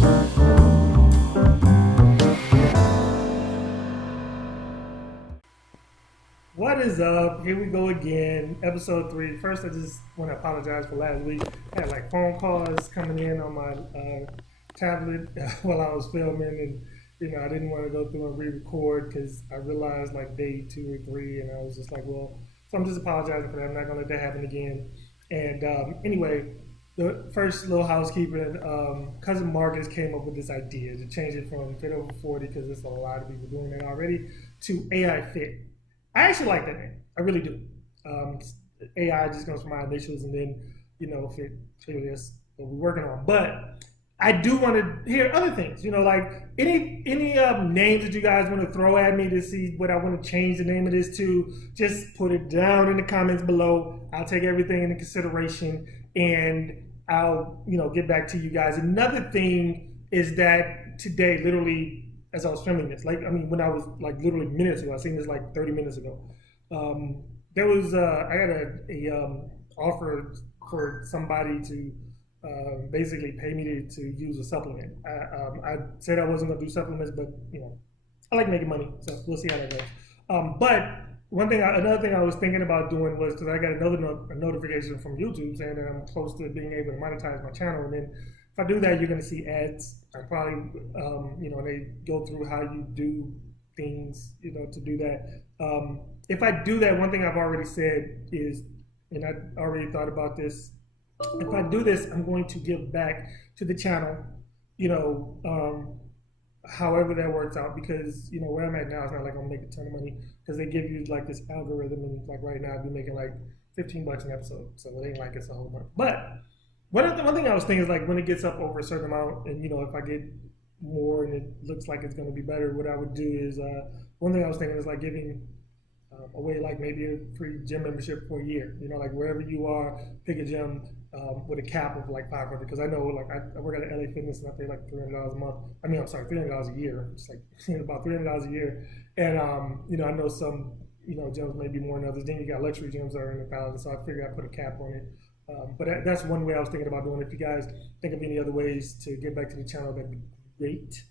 What is up? Here we go again, episode 3. First, I just want to apologize for last week. I had like phone calls coming in on my tablet while I was filming, and I didn't want to go through and re-record because I realized like day 2 or 3, and I was just like, well, so I'm just apologizing for that. I'm not gonna let that happen again. And anyway, the first little housekeeping, cousin Marcus came up with this idea to change it from Fit Over 40, because there's a lot of people doing that already, to AI Fit. I actually like that name. I really do. AI just comes from my initials, and then Fit, clearly that's what we're working on. But I do want to hear other things. Like any names that you guys want to throw at me to see what I want to change the name of this to. Just put it down in the comments below. I'll take everything into consideration, and I'll get back to you guys. Another thing is that today, literally, as I was filming this, when I was literally minutes ago, I seen this 30 minutes ago. There was I got a offer for somebody to basically pay me to use a supplement. I said I wasn't gonna do supplements, but I like making money, so we'll see how that goes. But another thing I was thinking about doing was, because I got a notification from YouTube saying that I'm close to being able to monetize my channel, and then if I do that, you're going to see ads. I probably, they go through how you do things, to do that. If I do that, one thing I've already said is, and I already thought about this, if I do this, I'm going to give back to the channel, however that works out, because, where I'm at now, it's not like I'm making a ton of money, because they give you this algorithm, and right now I'd be making $15 an episode, so it ain't like it's a whole bunch. But one thing I was thinking is when it gets up over a certain amount, and if I get more and it looks like it's going to be better, what I would do is, one thing I was thinking is giving away maybe a free gym membership for a year. Wherever you are, pick a gym with a cap of $500, because I know I work at LA Fitness, and I pay $300 a month. I'm sorry, $300 a year. It's about $300 a year, and I know some gyms may be more than others. Then you got luxury gyms that are in the thousands, so I figured I'd put a cap on it. But that's one way I was thinking about doing it. If you guys think of any other ways to get back to the channel, that'd be great.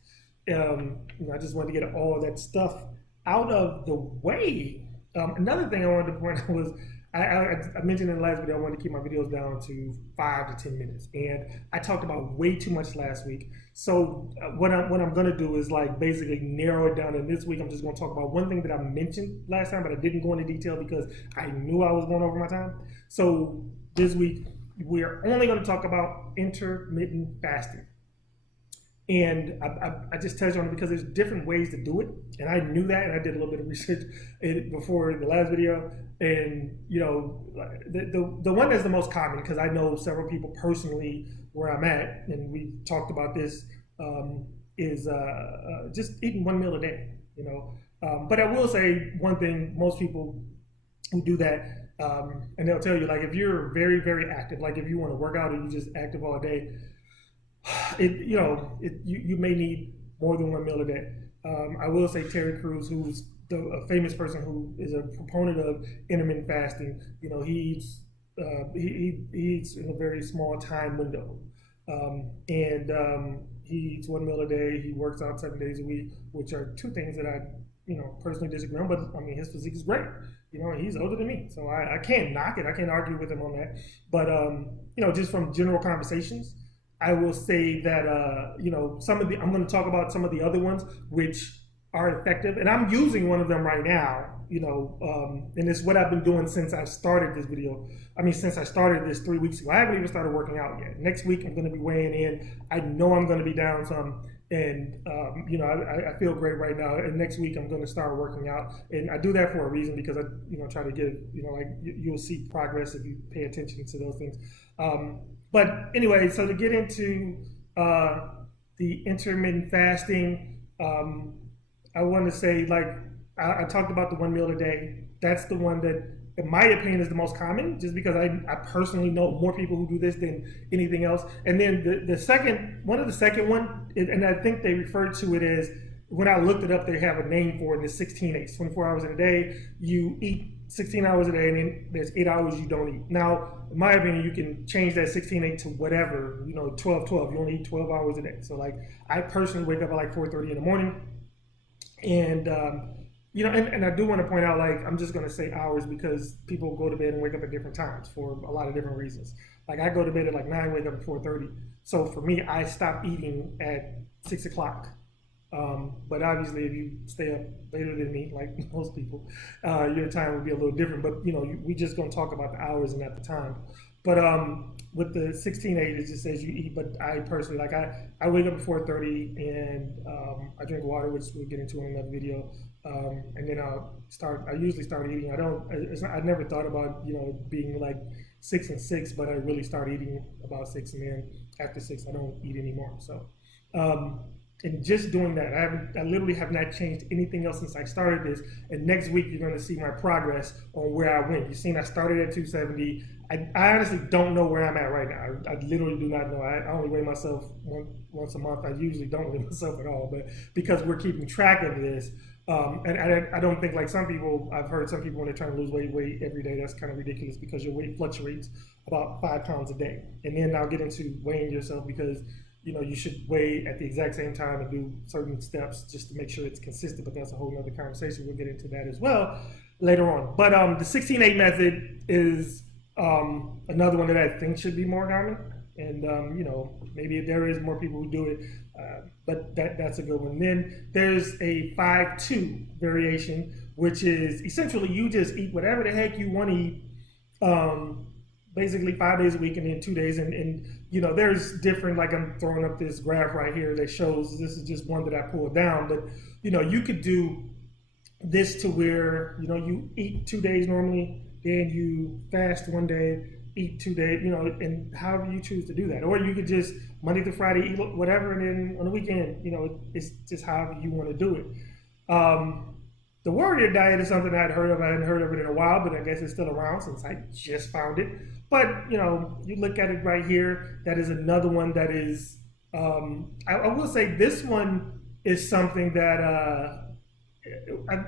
I just wanted to get all of that stuff out of the way. Another thing I wanted to point out was, I mentioned in the last video, I wanted to keep my videos down to 5 to 10 minutes. And I talked about way too much last week. So what I'm going to do is basically narrow it down. And this week, I'm just going to talk about one thing that I mentioned last time, but I didn't go into detail because I knew I was going over my time. So this week, we're only going to talk about intermittent fasting. And I just touched on it because there's different ways to do it. And I knew that, and I did a little bit of research before the last video. And, the one that's the most common, because I know several people personally where I'm at, and we talked about this, is just eating one meal a day, But I will say one thing, most people who do that, and they'll tell you, if you're very, very active, if you want to work out and you're just active all day, you may need more than one meal a day. I will say Terry Crews, who's a famous person who is a proponent of intermittent fasting, he eats in a very small time window. He eats one meal a day. He works out 7 days a week, which are two things that I, personally disagree on. But his physique is great. He's older than me, so I can't knock it. I can't argue with him on that. But just from general conversations, I will say that I'm going to talk about some of the other ones which are effective, and I'm using one of them right now. And it's what I've been doing since I started this video. Since I started this 3 weeks ago. I haven't even started working out yet. Next week I'm going to be weighing in. I know I'm going to be down some, and I feel great right now. And next week I'm going to start working out, and I do that for a reason, because I try to give you'll see progress if you pay attention to those things. But anyway, so to get into the intermittent fasting, I want to say, I talked about the one meal a day. That's the one that, in my opinion, is the most common, just because I personally know more people who do this than anything else. And then the second one, and I think they refer to it as, when I looked it up, they have a name for it, is 16/8, 24 hours in a day. You eat 16 hours a day, and then there's 8 hours you don't eat. Now, in my opinion, you can change that 16/8 to whatever, 12/12. You only eat 12 hours a day. So like, I personally wake up at like 4:30 in the morning, and and I do want to point out, like, I'm just going to say hours because people go to bed and wake up at different times for a lot of different reasons. Like, I go to bed at like 9, wake up at 4:30. So for me, I stop eating at 6 o'clock. But obviously, if you stay up later than me, like most people, your time would be a little different. But we just gonna talk about the hours and not the time. But with the 16/8, it just says you eat. But I personally, like, I wake up at 4:30 and I drink water, which we'll get into in another video. And then I usually start eating. I never thought about being like 6 and 6, but I really start eating about 6, and then after 6, I don't eat anymore. So. And just doing that, I literally have not changed anything else since I started this. And next week, you're going to see my progress on where I went. You've seen I started at 270. I honestly don't know where I'm at right now. I literally do not know. I only weigh myself once a month. I usually don't weigh myself at all, but because we're keeping track of this, and I don't think, like some people, I've heard some people when they're trying to lose weight every day, that's kind of ridiculous because your weight fluctuates about 5 pounds a day. And then I'll get into weighing yourself because you should weigh at the exact same time and do certain steps just to make sure it's consistent, but that's a whole nother conversation. We'll get into that as well later on. But the 16/8 method is another one that I think should be more common. And, maybe there is more people who do it, but that's a good one. Then there's a 5-2 variation, which is essentially you just eat whatever the heck you want to eat. Basically 5 days a week and then 2 days. And there's different, like I'm throwing up this graph right here that shows, this is just one that I pulled down, but you could do this to where, you eat 2 days normally, then you fast 1 day, eat 2 days, and however you choose to do that. Or you could just Monday through Friday eat whatever, and then on the weekend, it's just however you want to do it. The warrior diet is something I'd heard of. I hadn't heard of it in a while, but I guess it's still around since I just found it. But, you look at it right here, that is another one that is, I will say this one is something that,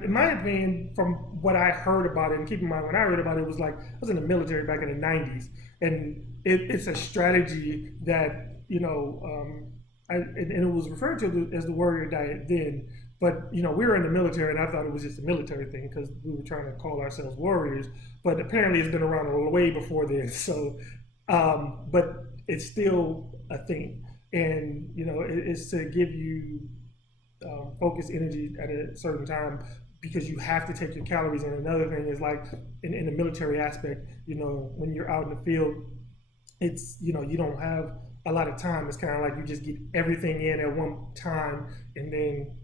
in my opinion, from what I heard about it, and keep in mind when I read about it, it was like, I was in the military back in the 90s. And it's a strategy that, and it was referred to as the warrior diet then. But, we were in the military, and I thought it was just a military thing because we were trying to call ourselves warriors. But apparently it's been around way before then. So, but it's still a thing. And, it's to give you focus energy at a certain time because you have to take your calories. And another thing is, like, in the military aspect, when you're out in the field, it's, you don't have a lot of time. It's kind of like you just get everything in at one time, and then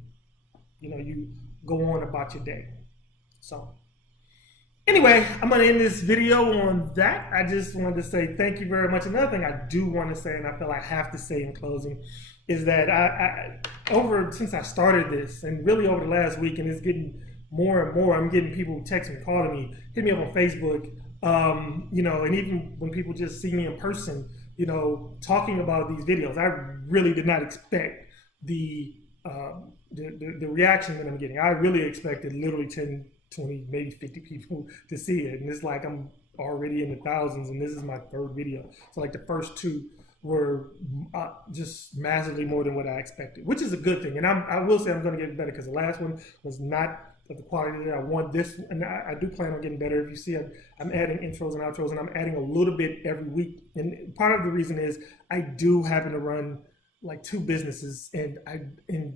you go on about your day. So anyway, I'm going to end this video on that. I just wanted to say thank you very much. Another thing I do want to say, and I feel I have to say in closing, is that since I started this, and really over the last week, and it's getting more and more, I'm getting people texting, calling me, hit me up on Facebook, and even when people just see me in person, talking about these videos. I really did not expect the reaction that I'm getting. I really expected literally 10, 20, maybe 50 people to see it. And it's like I'm already in the thousands, and this is my 3rd video. So like the first 2 were just massively more than what I expected, which is a good thing. And I will say I'm going to get better because the last one was not of the quality that I want. This, and I do plan on getting better. If you see, I'm adding intros and outros, and I'm adding a little bit every week. And part of the reason is I do happen to run like 2 businesses, and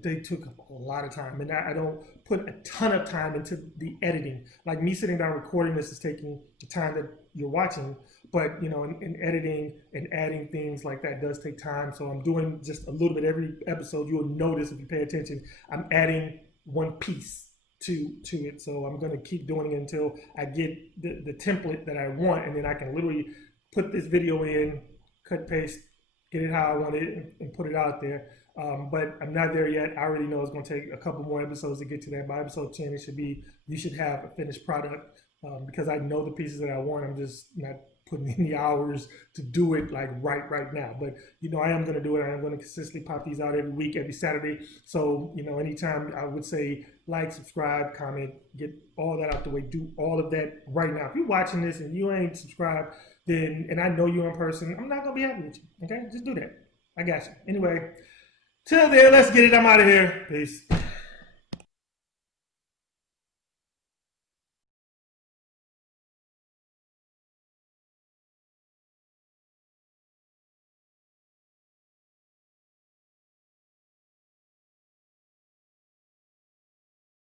they took a lot of time, and I don't put a ton of time into the editing. Like me sitting down recording this is taking the time that you're watching, but in editing and adding things like that does take time. So I'm doing just a little bit every episode. You'll notice if you pay attention, I'm adding one piece to it. So I'm going to keep doing it until I get the template that I want, and then I can literally put this video in, cut, paste, get it how I want it, and put it out there. But I'm not there yet. I already know it's going to take a couple more episodes to get to that. By episode 10, you should have a finished product because I know the pieces that I want. I'm just not putting in the hours to do it like right now. But I am going to do it. I am going to consistently pop these out every week, every Saturday. So anytime, I would say like, subscribe, comment, get all that out the way. Do all of that right now. If you're watching this and you ain't subscribed, then, and I know you in person, I'm not going to be happy with you. Okay, just do that. I got you. Anyway, till then, let's get it. I'm out of here. Peace.